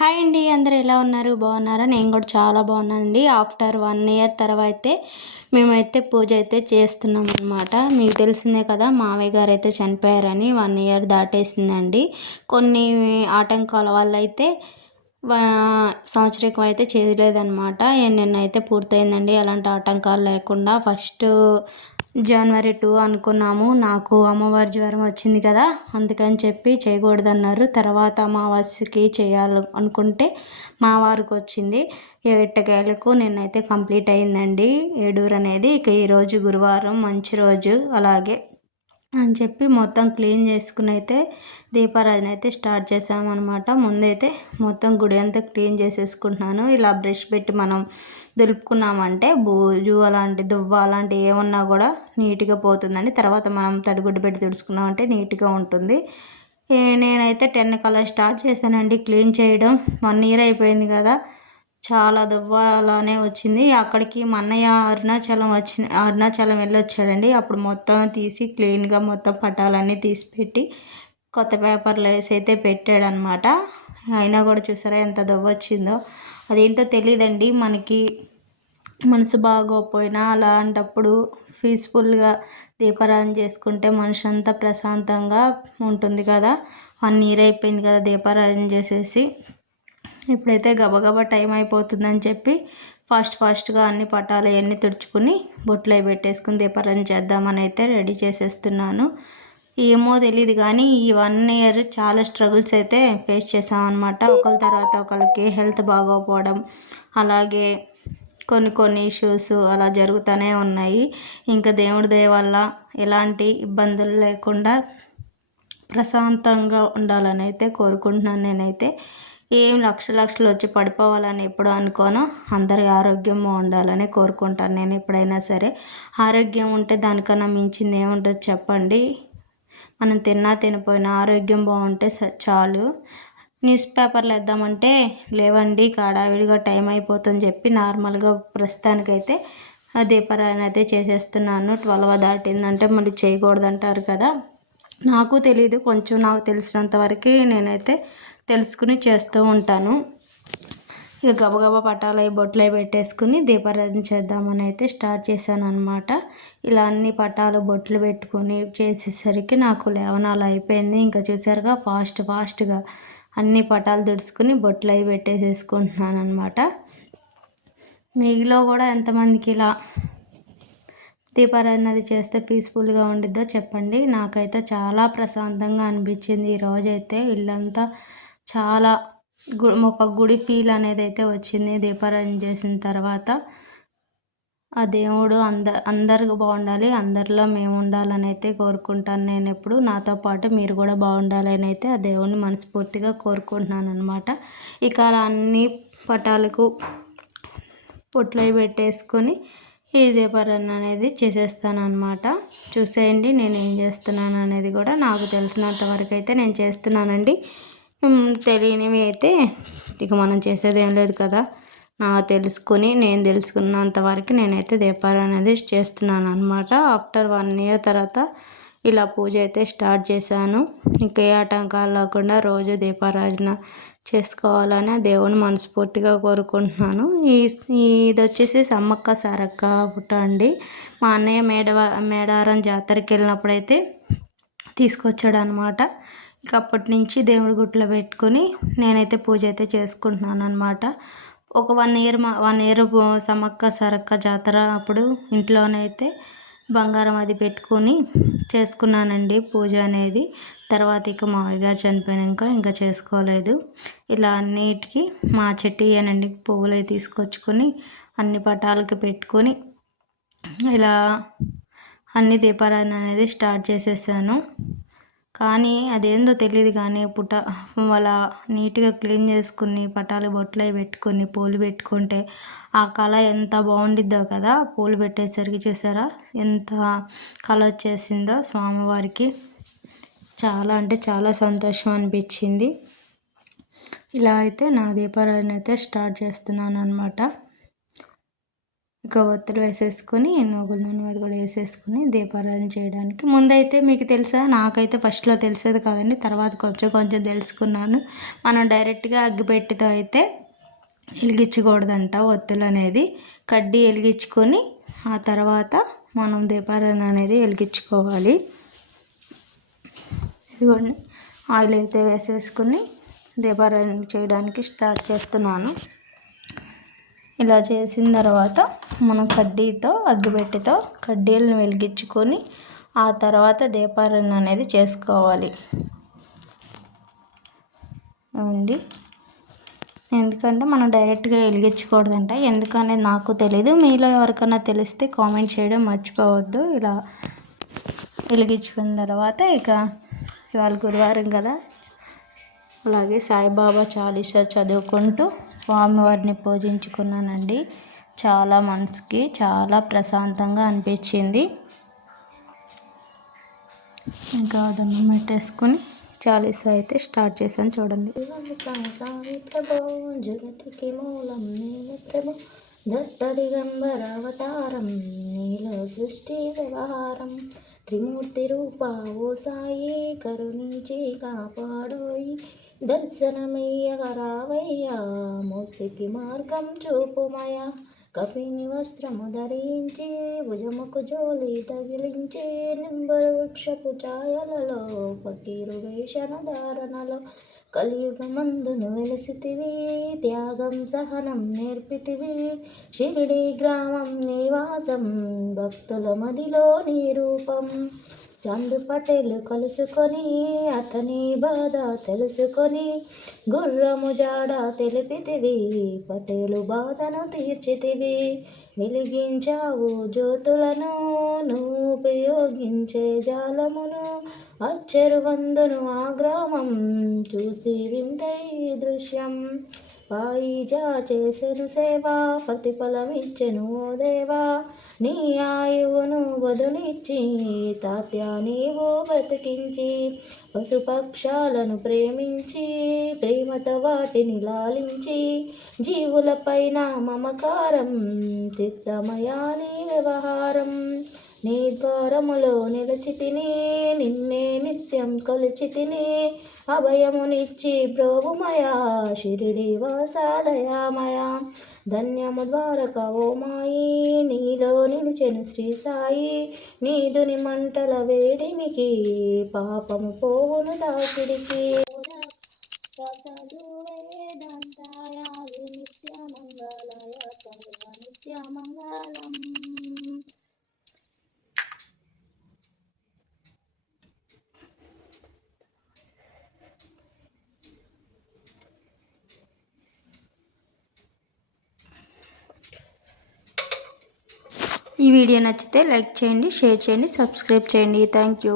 Hi అండి, అందరూ ఎలా ఉన్నారు? బాగున్నారా? నేను కూడా చాలా బాగున్నానండి. ఆఫ్టర్ 1 ఇయర్ తర్వాత మేమైతే పూజ అయితే చేస్తున్నాం అనమాట. మీకు తెలిసిందే కదా, మామయ్య గారు అయితే చనిపోయారని 1 ఇయర్ దాటేసిందండి. కొన్ని ఆటంకాల వల్ల అయితే సంవత్సరికం అయితే చేయలేదన్నమాట. నిన్నైతే పూర్తయిందండి, ఎలాంటి ఆటంకాలు లేకుండా. ఫస్ట్ జనవరి 2 అనుకున్నాము. నాకు అమ్మవారి జ్వరం వచ్చింది కదా, అందుకని చెప్పి చేయకూడదన్నారు. తర్వాత అమావాస్యకి చేయాలి అనుకుంటే మా వారికి వచ్చింది. ఎట్టకేలకు నిన్నైతే కంప్లీట్ అయిందండి ఏడూరు అనేది. ఇక ఈరోజు గురువారం మంచి రోజు అలాగే అని చెప్పి మొత్తం క్లీన్ చేసుకుని అయితే దీపారాధన అయితే స్టార్ట్ చేసామన్నమాట. ముందైతే మొత్తం గుడి అంతా క్లీన్ చేసేసుకుంటున్నాను. ఇలా బ్రష్ పెట్టి మనం దులుపుకున్నామంటే బూజు అలాంటి దువ్వ అలాంటివి ఏమన్నా కూడా నీట్గా పోతుందండి. తర్వాత మనం తడిగుడ్డు పెట్టి తుడుచుకున్నామంటే నీట్గా ఉంటుంది. నేనైతే 10 కల్లా స్టార్ట్ చేశానండి క్లీన్ చేయడం. 1 ఇయర్ అయిపోయింది కదా, చాలా దువ్వ అలానే వచ్చింది. అక్కడికి మా అన్నయ్య అరుణాచలం వెళ్ళొచ్చాడండి. అప్పుడు మొత్తం తీసి క్లీన్గా మొత్తం పటాలన్నీ తీసి పెట్టి కొత్త పేపర్లు వేసి అయితే పెట్టాడనమాట. అయినా కూడా చూసారా ఎంత దువ్వ వచ్చిందో. అదేంటో తెలియదండి, మనకి మనసు బాగోకపోయినా అలాంటప్పుడు పీస్ఫుల్గా దీపారాధన చేసుకుంటే మనసు అంతా ప్రశాంతంగా ఉంటుంది కదా. 1 ఇయర్ అయిపోయింది కదా దీపారాధన చేసేసి. ఇప్పుడైతే గబగబా టైం అయిపోతుందని చెప్పి ఫాస్ట్గా అన్ని పటాలు అవన్నీ తుడుచుకుని బొట్లు అవి పెట్టేసుకుని దీపారాధన చేద్దామని అయితే రెడీ చేసేస్తున్నాను. ఏమో తెలియదు కానీ ఈ 1 ఇయర్ చాలా స్ట్రగుల్స్ అయితే ఫేస్ చేసామన్నమాట. ఒకరి తర్వాత ఒకరికి హెల్త్ బాగోకపోవడం, అలాగే కొన్ని ఇష్యూస్ అలా జరుగుతూనే ఉన్నాయి. ఇంకా దేవుడి దయ వల్ల ఎలాంటి ఇబ్బందులు లేకుండా ప్రశాంతంగా ఉండాలని అయితే కోరుకుంటున్నాను. నేనైతే ఏం లక్షలు వచ్చి పడిపోవాలని ఎప్పుడు అనుకోను. అందరి ఆరోగ్యం బాగుండాలని కోరుకుంటాను నేను ఎప్పుడైనా సరే. ఆరోగ్యం ఉంటే దానికన్నా మించింది ఏముంటుంది చెప్పండి. మనం తినపోయినా ఆరోగ్యం బాగుంటే చాలు. న్యూస్ పేపర్లు వేద్దామంటే లేవండి, హడావిడిగా టైం అయిపోతుందని చెప్పి నార్మల్గా ప్రస్తుతానికైతే దీపారాధన అయితే చేసేస్తున్నాను. 12 దాటిందంటే మళ్ళీ చేయకూడదంటారు కదా. నాకు తెలీదు, కొంచెం నాకు తెలిసినంత వరకు నేనైతే తెలుసుకుని చేస్తూ ఉంటాను. ఇక గబగబా పటాలు బొట్లు పెట్టేసుకుని దీపారాధన చేద్దామని అయితే స్టార్ట్ చేశాను అనమాట. ఇలా అన్ని పటాలు బొట్లు పెట్టుకొని చేసేసరికి నాకు 11 అలా అయిపోయింది. ఇంకా చూసారుగా ఫాస్ట్గా అన్ని పటాలు తుడుచుకుని బొట్లు పెట్టేసేసుకుంటున్నాను అనమాట. మీలో కూడా ఎంతమందికి ఇలా దీపారాధన అది చేస్తే పీస్ఫుల్గా ఉండిద్దో చెప్పండి. నాకైతే చాలా ప్రశాంతంగా అనిపించింది ఈరోజైతే. ఇల్లంతా చాలా ఒక గుడి ఫీల్ అనేది అయితే వచ్చింది దీపారాధన చేసిన తర్వాత. ఆ దేవుడు అందరికి బాగుండాలి, అందరిలో మేము ఉండాలని అయితే కోరుకుంటాను నేను ఎప్పుడు. నాతో పాటు మీరు కూడా బాగుండాలని అయితే ఆ దేవుడిని మనస్ఫూర్తిగా కోరుకుంటున్నాను అనమాట. ఇక అలా అన్ని పటాలకు పొట్లు పెట్టేసుకొని ఈ దీపారాధన అనేది చేసేస్తాను అనమాట. చూసేయండి నేను ఏం చేస్తున్నాను అనేది కూడా. నాకు తెలిసినంత వరకు అయితే నేను చేస్తున్నానండి. తెలియనివి అయితే ఇక మనం చేసేది ఏం లేదు కదా. నేను తెలుసుకున్నంత వరకు నేనైతే దీపారాధన అనేది చేస్తున్నాను అనమాట. ఆఫ్టర్ 1 ఇయర్ తర్వాత ఇలా పూజ అయితే స్టార్ట్ చేశాను. ఇంకా ఏ ఆటంకాలు లేకుండా రోజు దీపారాధన చేసుకోవాలని దేవుని మనస్ఫూర్తిగా కోరుకుంటున్నాను. ఇది వచ్చేసి సమ్మక్క సారక్క పుట్ట అండి. మా అన్నయ్య మేడారం జాతరకి వెళ్ళినప్పుడైతే తీసుకొచ్చాడు అనమాట. ఇక అప్పటి నుంచి దేవుడి గుట్లో పెట్టుకొని నేనైతే పూజ అయితే చేసుకుంటున్నాను అనమాట. ఒక 1 ఇయర్ సమ్మక్క సారక్క జాతర అప్పుడు ఇంట్లోనైతే బంగారం అది పెట్టుకొని చేసుకున్నానండి పూజ అనేది. తర్వాత ఇక మామయ్య గారు చనిపోయాక ఇంకా చేసుకోలేదు. ఇలా అన్నిటికీ మా చెట్టుయేనండి పువ్వులు తీసుకొచ్చుకొని అన్ని పటాలకి పెట్టుకొని ఇలా అన్ని దీపారాధన అనేది స్టార్ట్ చేసేసాను. కానీ అదేందో తెలియదు కానీ అలా నీట్గా క్లీన్ చేసుకుని పటాలు బొట్లు పెట్టుకొని పూలు పెట్టుకుంటే ఆ కళ ఎంత బాగుండిద్దో కదా. పూలు పెట్టేసరికి చూసారా ఎంత కళ వచ్చేసిందో స్వామివారికి. చాలా అంటే చాలా సంతోషం అనిపించింది. ఇలా అయితే నా దీపారాధన అయితే స్టార్ట్ చేస్తున్నాను అనమాట. ఇంకా ఒత్తులు వేసేసుకొని నువ్వుల నూనె అది కూడా వేసేసుకొని దీపారాధన చేయడానికి ముందైతే మీకు తెలుసా, నాకైతే ఫస్ట్లో తెలిసేది కాదండి, తర్వాత కొంచెం కొంచెం తెలుసుకున్నాను. మనం డైరెక్ట్గా అగ్గిపెట్టితో అయితే వెలిగించకూడదంట ఒత్తులు అనేది. కడ్డీ వెలిగించుకొని ఆ తర్వాత మనం దీపారాధన అనేది వెలిగించుకోవాలి. ఇదిగోండి ఆయిల్ అయితే వేసేసుకుని దీపారాధన చేయడానికి స్టార్ట్ చేస్తున్నాను. ఇలా చేసిన తర్వాత మనం కడ్డీతో అగ్గిపెట్టితో కడ్డీలను వెలిగించుకొని ఆ తర్వాత దీపారాధన అనేది చేసుకోవాలి అండి. ఎందుకంటే మనం డైరెక్ట్గా వెలిగించకూడదంట, ఎందుకనేది నాకు తెలీదు. మీలో ఎవరికైనా తెలిస్తే కామెంట్ చేయడం మర్చిపోవద్దు. ఇలా వెలిగించుకున్న తర్వాత ఇక ఇవాళ గురువారం కదా, అలాగే సాయిబాబా చాలీసా చదువుకుంటూ స్వామివారిని పూజించుకున్నానండి. చాలా మనసుకి చాలా ప్రశాంతంగా అనిపించింది. ఇంకా దండం పెట్టేసుకొని చాలీసా అయితే స్టార్ట్ చేశాను. చూడండి. జగతికి మూలం నేను ప్రభు దత్త దిగంబరావతారం నీలో సృష్టి వ్యవహారం త్రిమూర్తి రూప ఓ సాయి కరుణించి కాపాడోయి దర్శనమయ్యగరావయ్యా మూర్తికి మార్గం చూపుమయ కపిని వస్త్రము ధరించి భుజముకు జోలి తగిలించి నింబర వృక్షపు ఛాయలలో పకీరు వేషణ ధారణలో కలియుగమందును వెలసితివి త్యాగం సహనం నేర్పితివి షిరిడి గ్రామం నివాసం భక్తుల మదిలో నీ రూపం చందు పటేలు కలుసుకొని అతని బాధ తెలుసుకొని గుర్రము జాడ తెలిపితివి పటేలు బాధను తీర్చితివి వెలిగించావు జ్యోతులను నువ్వు ఉపయోగించే జాలమును అచ్చరువందును ఆ గ్రామం చూసి వింతై దృశ్యం పాయిజా చేసెను సేవా ప్రతిఫలమిచ్చెను ఓ దేవా నీ ఆయువును వదులిచ్చి తాత్య నీవు బ్రతికించి పశుపక్షాలను ప్రేమించి ప్రేమతో వాటిని లాలించి జీవులపైన మమకారం చిత్తమయాని వ్యవహారం నీ ద్వారములో నిలిచితిని నిన్నే నిత్యం కొలిచితిని అభయమునిచ్చి ప్రోభుమయా షిరిడి వాసాదయామయ ధన్యము ద్వారక ఓ మాయి నీలో నిలిచెను శ్రీ సాయి నీదుని మంటల వేడిమికి పాపము పోవును తాకిడికి నిత్యమంగళం. ఈ వీడియో నచ్చితే లైక్ చేయండి, షేర్ చేయండి, సబ్స్క్రైబ్ చేయండి. Thank you.